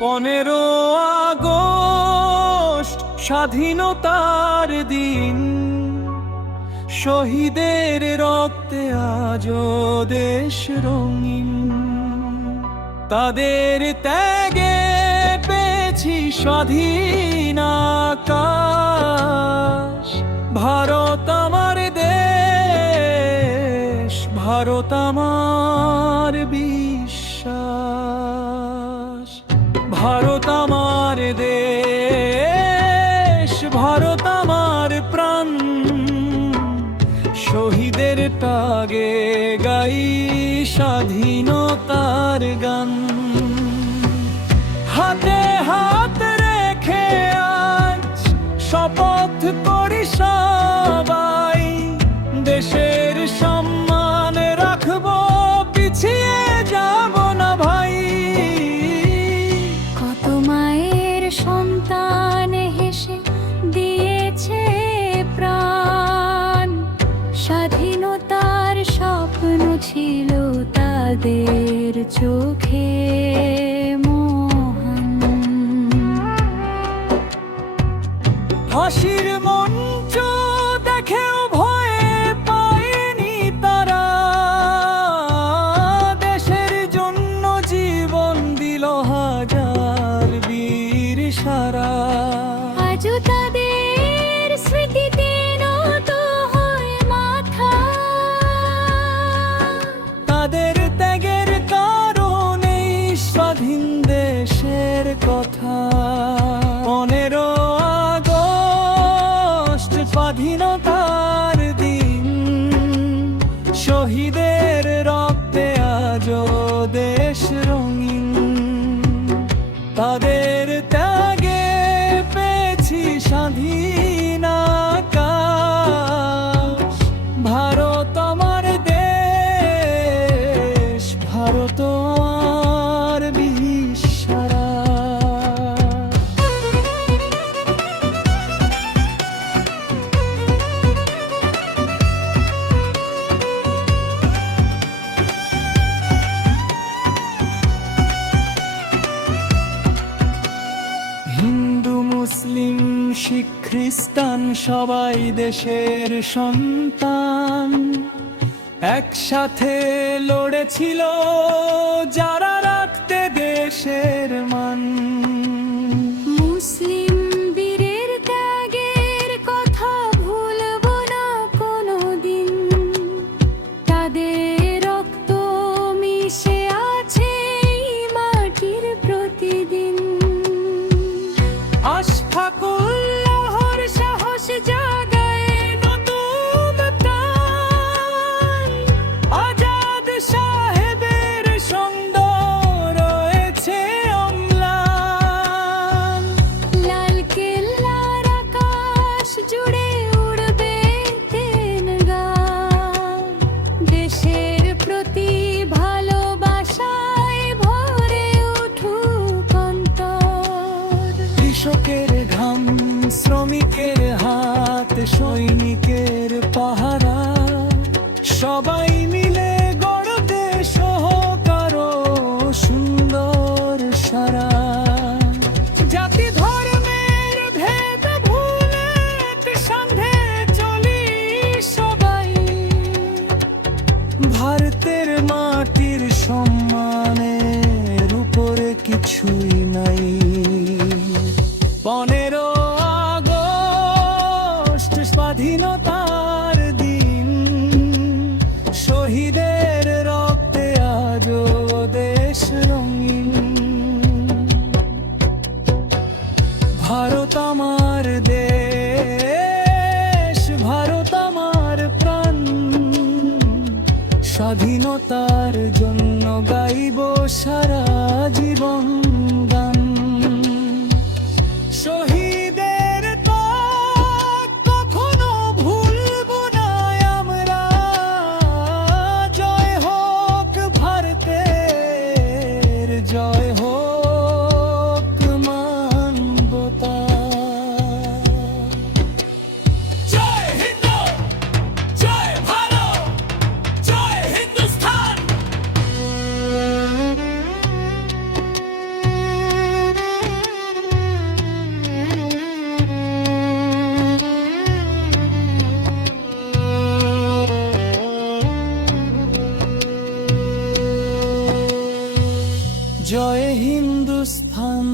15 August স্বাধীনতার দিন, শহীদের রক্তে আজও দেশ রঙিন। তাদের ত্যাগে পেয়েছি স্বাধীন আকাশ। ভারত আমার দেশ, ভারত আমার বিশ্বাস। ভারত আমার দেশ, ভারত আমার প্রাণ। শহীদের ত্যাগে গাই স্বাধীনতার গান। হাতে হাত রেখে আজ শপথ করি সবাই, দেশের সম্মান রাখবো, পিছিয়ে যাব না ভাই। কত মায়ের সন্তান হেসে দিয়েছে প্রাণ, স্বাধীনতার স্বপ্ন ছিল তাদের চোখে মহান। ফাঁসির মঞ্চ দেখেও ভয়ে পায়নি তারা, দেশের জন্য জীবন দিল হাজার বীর সারা। আজও তাদের স্মৃতিতে নত হয় মাথা, তাদের ত্যাগের কারণেই স্বাধীন দেশের কথা। 15 আগস্ট স্বাধীনতার দিন, শহীদের রক্তে আজও দেশ রঙিন। তাদের ত্যাগে পেয়েছি স্বাধীন আকাশ। ভারত আমার দেশ, ভারত আমার বিশ্বাস। হিন্দু মুসলিম শিখ খ্রিস্টান সবাই দেশের সন্তান, একসাথে লড়েছিল যারা রাখতে দেশের মান। মুসলিম বীরের ত্যাগের কথা ভুলব না কোনোদিন, তাদের রক্ত মিশে আছে এই মাটির প্রতিদিন। আশফাকুল্লাহর সাহস জাগায় নতুন প্রাণ, আজাদ সাহেবের সুন্দর রয়েছে অম্লান। লাল কেল্লার আকাশ জুড়ে উড়বে তেনগান, দেশের প্রতি ভালোবাসায় ভরে উঠুক অন্তর। কৃষকের ঘাম, শ্রমিকের হাত, সৈনিকের পাহারা, সবাই মিলে গড়তে সহকারো সুন্দর সারা। জাতি ধর্মের ভেদ ভুলে একসাথে চলি সবাই, ভারতের মাটির সম্মানের উপরে কিছুই নাই। 15 আগস্ট স্বাধীনতার দিন, শহীদের রক্তে আজও দেশ রঙিন। ভারত আমার দেশ, ভারত আমার প্রাণ। স্বাধীনতার জন্য গাইব সারা জীবন গান। শহীদের ত্যাগ কখনো ভুলব না আমরা, জয় হোক ভারতের, জয় হোক মানবতা। জয় হিন্দ, জয় ভারত, জয় হিন্দুস্তান। জয় হিন্দুস্থান।